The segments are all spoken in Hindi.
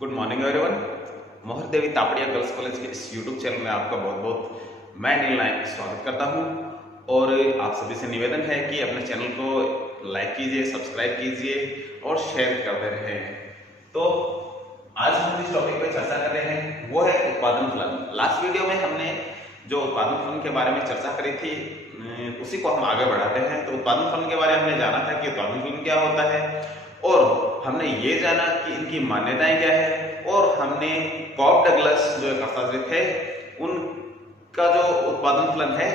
Good morning everyone. मोहर देवी तापड़िया गर्ल्स कॉलेज के इस यूट्यूब चैनल में आपका बहुत बहुत मैं नील नायक स्वागत करता हूं। और आप सभी से निवेदन है कि अपने चैनल को लाइक कीजिए, सब्सक्राइब कीजिए और शेयर करते रहें। तो आज हम जिस टॉपिक पर चर्चा कर रहे हैं वो है उत्पादन फलन। लास्ट वीडियो में हमने जो उत्पादन फलन के बारे में चर्चा करी थी उसी को हम आगे बढ़ाते हैं। तो उत्पादन फलन के बारे में हमने जाना था कि उत्पादन फलन क्या होता है, और हमने ये जाना कि इनकी मान्यताएं क्या है, और हमने कॉब डगलस जो एक अर्थशास्त्री थे उनका जो उत्पादन फलन है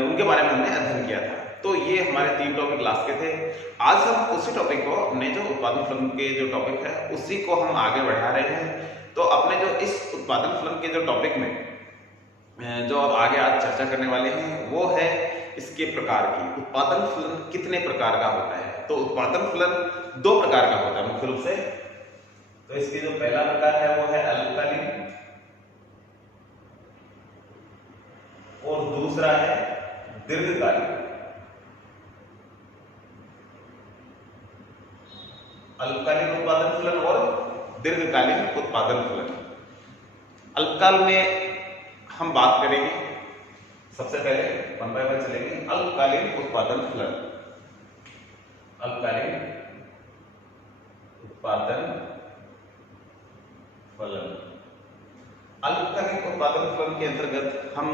उनके बारे में हमने अध्ययन किया था। तो ये हमारे 3 टॉपिक लास्ट के थे। आज हम उसी टॉपिक को, अपने जो उत्पादन फलन के जो टॉपिक है उसी को हम आगे बढ़ा रहे हैं। तो अपने जो इस उत्पादन फलन के जो टॉपिक में जो अब आगे आज चर्चा करने वाले हैं वो है इसके प्रकार की। उत्पादन फलन कितने प्रकार का होता है? तो उत्पादन फलन 2 प्रकार का होता है मुख्य रूप से। तो इसकी जो पहला प्रकार है वो है अल्पकालीन और दूसरा है दीर्घकालीन। अल्पकालीन उत्पादन फलन और दीर्घकालीन उत्पादन फलन। अल्पकाल में हम बात करेंगे, सबसे पहले 1 बाय 1 चलेंगे। अल्पकालीन उत्पादन फलन, अल्पकालीन उत्पादन फलन। अल्पकालीन उत्पादन फलन के अंतर्गत हम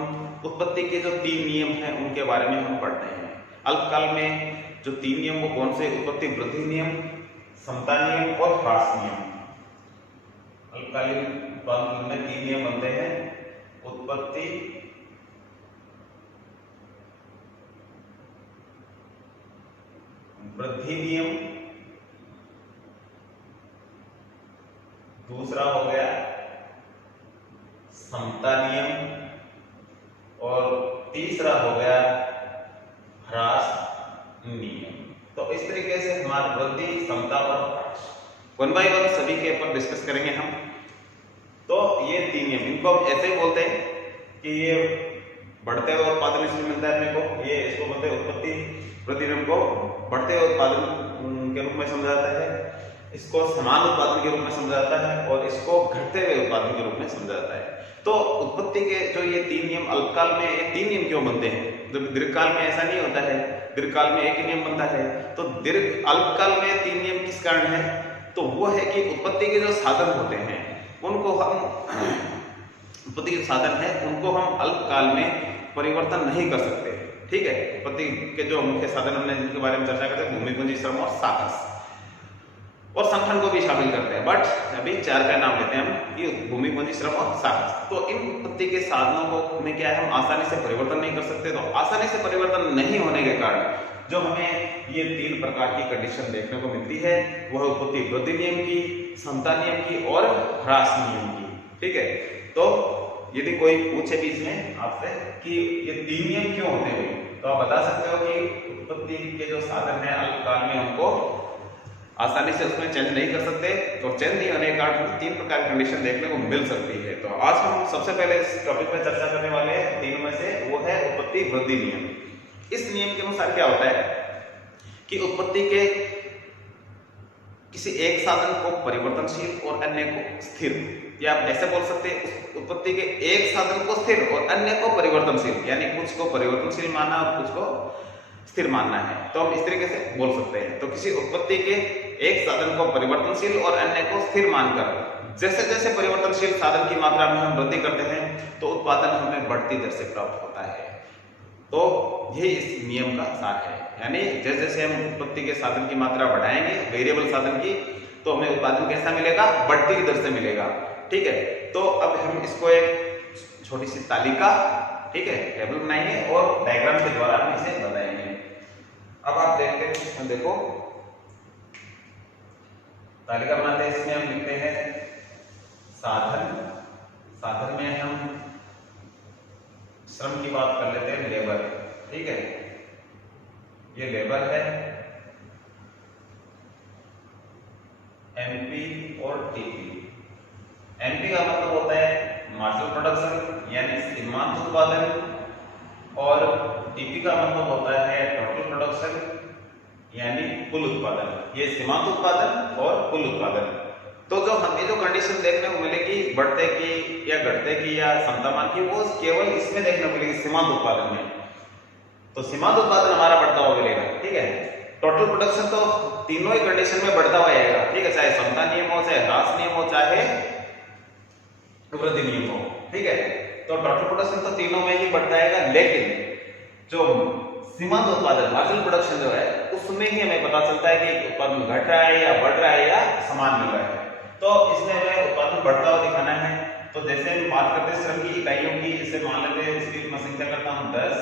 उत्पत्ति के जो 3 नियम हैं उनके बारे में हम पढ़ते हैं। अल्पकाल में जो 3 नियम वो कौन से? उत्पत्ति वृद्धि नियम, समता नियम और ह्रास नियम। अल्पकालीन उत्पादन फलन में 3 नियम बनते हैं: उत्पत्ति, वृद्धि नियम, दूसरा हो गया समता नियम, और तीसरा हो गया ह्रास नियम। तो इस तरीके से हमारा वृद्धि, समता और ह्रास 1 बाय 1 सभी के ऊपर डिस्कस करेंगे हम। तो ये 3 नियम, इनको ऐसे ही बोलते हैं कि ये बढ़ते हुए उत्पादन इसमें मिलता है अपने को, ये इसको बोलते हैं उत्पत्ति वृद्धि नियम को बढ़ते हुए उत्पादन के रूप में समझा जाता है, इसको समान उत्पादन के रूप में समझा जाता है, और इसको घटते हुए उत्पादन के रूप में समझा जाता है। तो उत्पत्ति के जो ये 3 नियम अल्पकाल में, ये 3 नियम क्यों बनते हैं? जब दीर्घकाल में ऐसा नहीं होता है, दीर्घकाल में एक ही नियम बनता है। तो अल्पकाल में 3 नियम किस कारण है? तो वो है कि उत्पत्ति के जो साधन होते हैं उनको हम उत्पत्ति के साधन है उनको हम अल्पकाल में परिवर्तन नहीं कर सकते। ठीक है, उत्पत्ति के जो मुख्य साधन हमने जिनके बारे में चर्चा करते हैं, भूमि, पूंजी, श्रम और साहस, और संगठन को भी शामिल करते हैं। बट अभी 4 का नाम लेते हैं हम, कि भूमि, पूंजी, श्रम और साहस। तो इन उत्पत्ति के साधनों को में क्या है, हम आसानी से परिवर्तन नहीं कर सकते। तो आसानी से परिवर्तन नहीं होने के कारण जो हमें ये 3 प्रकार की कंडीशन देखने को मिलती है वह उत्पत्ति वृद्धि नियम की, समता नियम की और ह्रास नियम की। ठीक है, तो यदि कोई पूछे बीच में आपसे कि ये 3 नियम क्यों होते हैं, तो आप बता सकते हो कि उत्पत्ति के जो साधन है अल्पकाल में हमको आसानी से उसमें चेंज नहीं कर सकते, तो चेंज नहीं होने के कारण 3 प्रकार की कंडीशन देखने को मिल सकती है। तो आज हम सबसे पहले इस टॉपिक में चर्चा करने वाले हैं 3 में से, वो है उत्पत्ति वृद्धि नियम। इस नियम के अनुसार क्या होता है कि उत्पत्ति के किसी एक साधन को परिवर्तनशील और अन्य को स्थिर, या आप ऐसे बोल सकते हैं उत्पत्ति के एक साधन को स्थिर और अन्य को परिवर्तनशील, यानी कुछ को परिवर्तनशील मानना और कुछ को स्थिर मानना है। तो हम इस तरीके से बोल सकते हैं। तो किसी उत्पत्ति के एक साधन को परिवर्तनशील और अन्य को स्थिर मानकर जैसे जैसे परिवर्तनशील साधन की मात्रा में हम वृद्धि करते हैं तो उत्पादन हमें बढ़ती दर से प्राप्त होता है। तो यही इस नियम का सार है, यानी जैसे जैसे हम उत्पत्ति के साधन की मात्रा बढ़ाएंगे, वेरिएबल साधन की, तो हमें उत्पादन कैसा मिलेगा? बढ़ती दर से मिलेगा। ठीक है, तो अब हम इसको एक छोटी सी तालिका, ठीक है, टेबल बनाएंगे और डायग्राम के द्वारा हम इसे बताएंगे। अब आप देखो तालिका बनाते हैं, इसमें हम लिखते हैं साधन। साधन में हम श्रम की बात कर लेते हैं, लेबर। ठीक है, ये लेबर है, एमपी और टीपी। एमपी का मतलब होता है मार्जिनल प्रोडक्शन यानी सीमांत उत्पादन, और टीपी का मतलब होता है टोटल प्रोडक्शन यानी कुल उत्पादन। ये सीमांत उत्पादन और कुल उत्पादन। तो जो हमें जो कंडीशन देखने को मिलेगी बढ़ते की या घटते की या समतामान की, वो केवल इसमें देखने को मिलेगी सीमांत उत्पादन में। तो सीमांत उत्पादन हमारा बढ़ता हुआ मिलेगा, ठीक है। टोटल प्रोडक्शन तो तीनों ही कंडीशन में बढ़ता हुआ आएगा, ठीक है, चाहे समता नियम हो, चाहे ह्रास नियम हो, चाहे वृद्धि नियम हो, ठीक है। तो टोटल प्रोडक्शन तो तीनों में ही बढ़ता आएगा, लेकिन जो सीमांत उत्पादन मार्जिनल प्रोडक्शन जो है उसमें ही हमें पता चलता है कि उत्पादन घट रहा है या बढ़ रहा है या समान मिल रहा है। तो इसमें हमें उत्पादन बढ़ता हुआ दिखाना है। तो जैसे हम बात करते हैं श्रम की इकाइयों की, जैसे मान लेते हैं इसकी मैं संख्या करता हूं 10,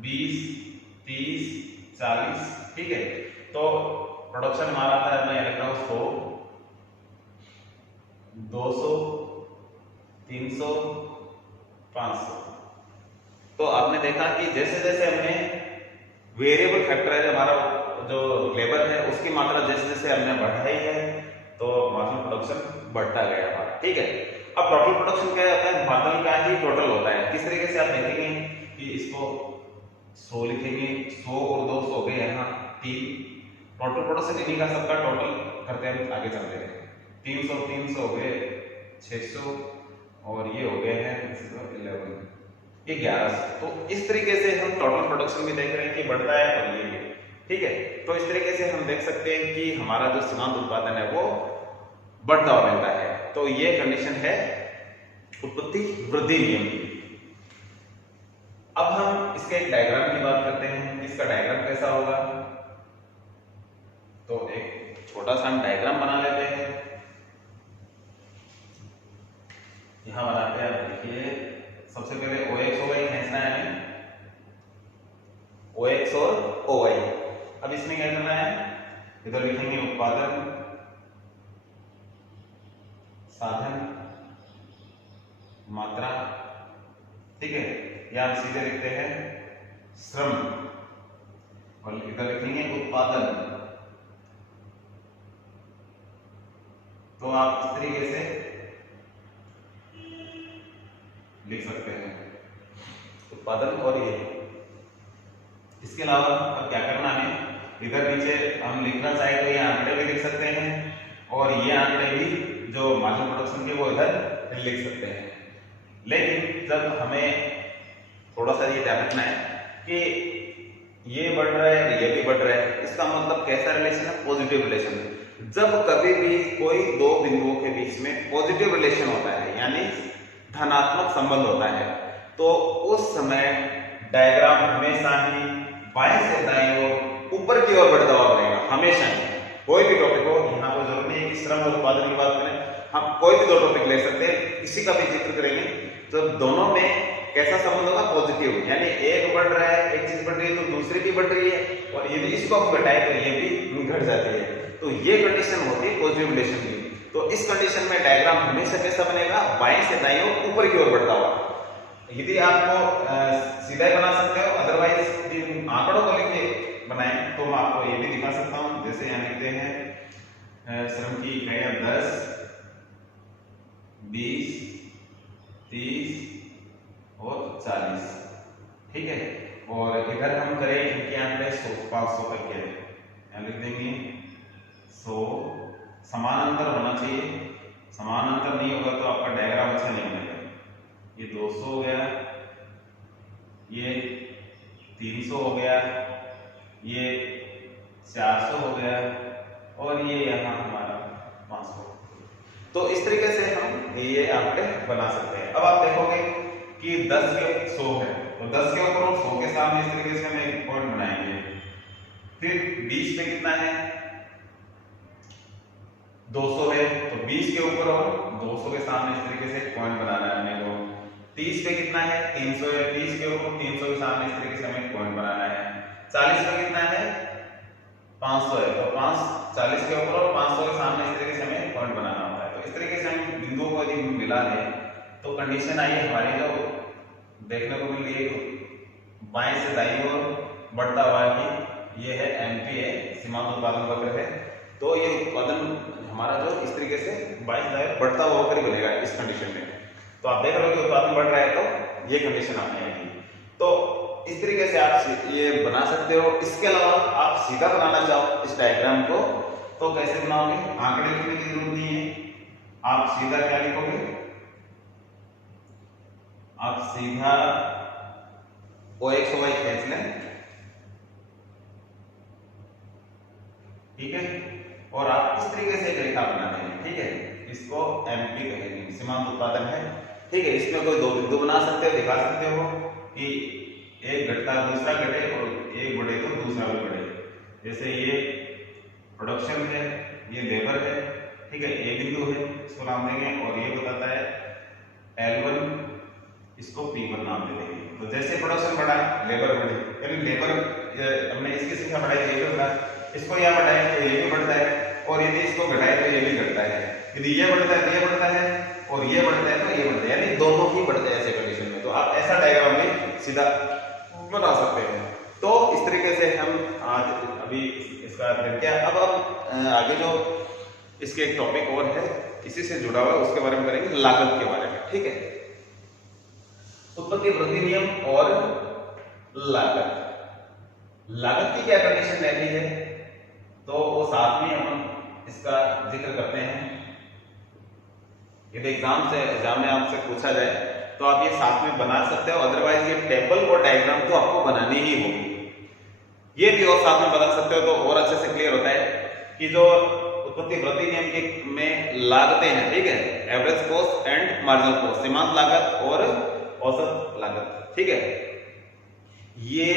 20, 30, 40, ठीक है। तो प्रोडक्शन हमारा आता है, मैं लिख रहा हूं 100, 200, 300, 500। तो आपने देखा कि जैसे जैसे हमने वेरिएबल फैक्टर है हमारा जो लेबर है उसकी मात्रा जैसे जैसे हमने बढ़ाई है तो मार्जिनल प्रोडक्शन बढ़ता गया हमारा, ठीक है। अब टोटल प्रोडक्शन क्या होता है, मार्जिनल का ही टोटल होता है। किस तरीके से आप देखेंगे कि इसको 100 लिखेंगे, 100 और 2 100 हो गए यहाँ 3, टोटल प्रोडक्शन इन्हीं का सबका टोटल करते हैं, आगे चलते हैं। 300 300 हो गए 600 और ये हो गए हैं 11, ये 1100। तो इस तरीके से हम टोटल प्रोडक्शन भी देख रहे हैं कि बढ़ता है और ये, ठीक है। तो इस तरीके से हम देख सकते हैं कि हमारा जो सीमांत उत्पादन है वो बढ़ता हुआ मिलता है। तो ये कंडीशन है उत्पत्ति वृद्धि नियम की। अब हम इसके एक डायग्राम की बात करते हैं, इसका डायग्राम कैसा होगा। तो एक छोटा सा हम डायग्राम बना लेते हैं, यहां बनाते हैं। देखिए सबसे पहले OX OY खींचना है हमें, OX और OY। अब इसमें क्या करना है, इधर लिखेंगे उत्पादन, साधन, मात्रा, ठीक है। या हम सीधे लिखते हैं श्रम और इधर लिखेंगे उत्पादन। तो आप इस तरीके से लिख सकते हैं उत्पादन और ये। इसके अलावा अब क्या करना है, इधर नीचे हम लिखना चाहे तो ये आंकड़े भी लिख सकते हैं और ये आंकड़े भी जो मार्जिनल प्रोडक्शन के वो इधर लिख सकते हैं। लेकिन जब हमें थोड़ा सा ये ध्यान रखना है कि ये बढ़ रहा है और ये भी बढ़ रहा है, इसका मतलब कैसा रिलेशन है, पॉजिटिव रिलेशन। जब कभी भी कोई दो बिंदुओं के बीच में पॉजिटिव रिलेशन होता है यानी धनात्मक संबंध होता है, तो उस समय डायग्राम हमेशा ही बाएं से दाएं ओर ऊपर की ओर बढ़ता हुआ रहेगा, हमेशा ही। कोई भी टॉपिक हो, यहाँ कोई जरूरत नहीं है कि श्रम और उत्पादन की बात करें, हम कोई भी दो टॉपिक ले सकते हैं, किसी का भी जिक्र करेंगे तो दोनों में कैसा संबंध होगा, पॉजिटिव। यानी एक बढ़ रहा है, एक चीज बढ़ रही है तो दूसरी भी बढ़ रही है, और यदि इसको हम घटाए तो ये भी घट जाती है। तो ये कंडीशन होती है पॉजिटिव रिलेशन की। तो इस कंडीशन में डायग्राम हमेशा कैसा बनेगा, बाएं से दाएं ओर ऊपर की ओर बढ़ता हुआ। यदि आपको सीधा ही बना सकते हो, अदरवाइज आंकड़ों को लेके बनाएं तो मैं आपको ये भी दिखा सकता हूं। जैसे यहाँ लिखते हैं श्रम की इकाइयां 10, 20, 30 और 40, ठीक है। और इधर हम करें इनके आंकड़े 500 तक के, यहाँ लिख देंगे 100। समानांतर होना चाहिए, समानांतर नहीं होगा तो आपका डायग्राम अच्छा नहीं बनेगा। ये 200 हो गया, ये 300 हो गया, ये 400 हो गया और ये यहाँ हमारा 500। तो इस तरीके से हम ये आंकड़े बना सकते हैं। अब आप देखोगे कि 10 के 100 है तो 10 के ऊपर और 100 के सामने इस तरीके से हम एक पॉइंट बनाएंगे। फिर 20 पे कितना है, 200 है तो 20 के ऊपर और 200 के सामने इस तरीके से एक पॉइंट बनाना है हमने को। 30 पे कितना है, 300 है, 30 के ऊपर 300 के सामने इस तरीके से हमें एक पॉइंट बनाना है। 40 पे कितना है, 500 है तो 40 के ऊपर और 500 के सामने इस तरीके से हमें एक पॉइंट बनाना होता है। तो इस तरीके से हम बिंदुओं को यदि मिला दें तो कंडीशन आई हमारी जो देखने को मिल रही है बाएं से दाईं ओर बढ़ता हुआ कि ये है एमपीए, सीमांत उत्पादन वक्र है। तो ये उत्पादन हमारा जो इस तरीके से बाएं से दाईं बढ़ता हुआ वक्र ही बनेगा इस कंडीशन में। तो आप देख रहे हो कि उत्पादन बढ़ रहा है तो ये कंडीशन आपने आएगी। तो इस तरीके से आप ये बना सकते हो। इसके अलावा आप सीधा बनाना चाहो इस डायग्राम को तो कैसे बनाओगे, आंकड़े लिखने की जरूरत नहीं है, आप सीधा क्या लिखोगे, आप सीधा OX OY खींच लें, ठीक है, और आप इस तरीके से एक रेखा बना देंगे, ठीक है, इसको MP कहेंगे, सीमांत उत्पादन है, ठीक है। इसमें कोई दो बिंदु बना सकते हो, दिखा सकते हो कि एक घटता दूसरा घटे और एक बढ़े तो दूसरा भी बढ़े। जैसे ये प्रोडक्शन है, ये लेबर है, ठीक है, ये बिंदु है, इसको नाम देंगे, और ये बताता है L1, इसको P1 नाम दे देंगे। तो जैसे प्रोडक्शन बढ़ा, लेबर बढ़े, यानी लेबर हमने इसकी संख्या बढ़ाई, ये भी बढ़ा, इसको यहाँ बढ़ाए तो ये भी बढ़ता है, और यदि इसको घटाए तो ये भी घटता है, यदि ये बढ़ता है तो ये बढ़ता है, और ये बढ़ता है तो ये बढ़ता है, यानी दोनों ही बढ़ते हैं ऐसे कंडीशन में। तो आप ऐसा डायग्राम भी सीधा बना सकते हैं। तो इस तरीके से हम आज अभी इसका अध्ययन किया। अब हम आगे जो इसके एक टॉपिक और है इसी से जुड़ा हुआ है, उसके बारे में करेंगे, लागत के बारे में, ठीक है। उत्पत्ति वृद्धि नियम और लागत, लागत की क्या कंडीशन रहती है, तो वो साथ में हम इसका जिक्र करते हैं। यदि एग्जाम में आपसे पूछा जाए तो आप ये साथ में बना सकते हो, अदरवाइज ये टेबल और डायग्राम तो आपको बनानी ही होगी। ये भी और साथ में बना सकते हो तो और अच्छे से क्लियर होता है कि जो उत्पत्ति वृद्धि नियम के में लागतें हैं, ठीक है, average cost and marginal cost, सीमांत लागत और औसत लागत, ठीक है, ये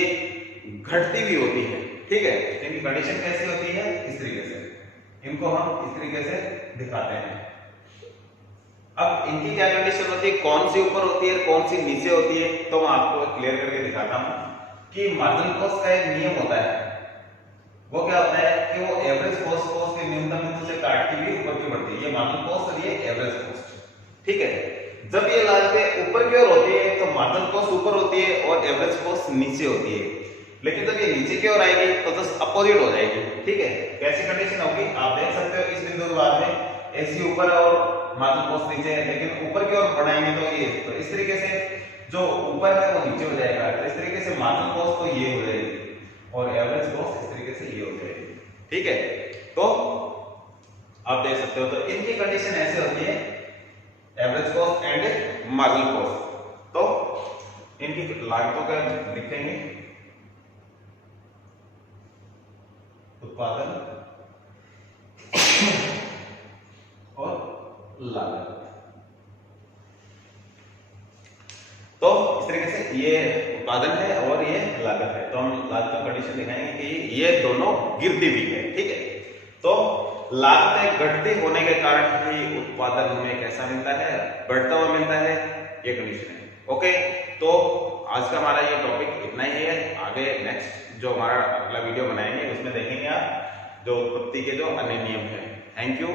घटती भी होती है, ठीक है। इनकी कंडीशन कैसी होती है, इस तरीके से, इनको हम इस तरीके से दिखाते हैं। अब इनकी क्या कंडीशन होती है, कौन सी ऊपर होती है, कौन सी नीचे होती है, तो मैं आपको क्लियर करके दिखाता हूं कि मार्जिनल कॉस्ट का एक नियम होता है। वो क्या होता है कि वो एवरेज कॉस्ट को उसके न्यूनतम बिंदु से काट के भी ऊपर की बढ़ती है, ये मार्जिनल कॉस्ट और ये एवरेज कॉस्ट, ठीक है। जब ये लागतें ऊपर की ओर होती है तो मार्जिनल कॉस्ट ऊपर होती है और एवरेज कॉस्ट नीचे होती है, लेकिन जब ये नीचे की ओर आएगी तो जस्ट अपोजिट हो जाएगी, ठीक है। कैसी कंडीशन होगी, आप देख सकते हो इस बिंदु के बाद में ऐसी ऊपर और मार्जिनल कॉस्ट नीचे है, लेकिन ऊपर की ओर बढ़ाएंगे तो ये, तो इस तरीके से जो ऊपर है वो नीचे हो जाएगा, तो इस तरीके से मार्जिनल कॉस्ट तो ये हो जाएगी और एवरेज कॉस्ट इस तरीके से ये हो जाएगी, ठीक है। तो आप देख सकते हो, तो इनकी कंडीशन ऐसे होती है, average cost and marginal cost. तो इनकी लागतों का लिखेंगे, उत्पादन और लागत। तो इस तरीके से ये उत्पादन है और ये लागत है, तो हम लागत का कंडीशन दिखाएंगे कि ये दोनों गिरती हुई है, ठीक है। तो लागतें घटती होने के कारण ही उत्पादन हमें कैसा मिलता है, बढ़ता हुआ मिलता है, ये कंडीशन है, ओके। तो आज का हमारा ये टॉपिक इतना ही है। आगे नेक्स्ट जो हमारा अगला वीडियो बनाएंगे उसमें देखेंगे आप जो उत्पत्ति के जो अन्य नियम है। Thank you.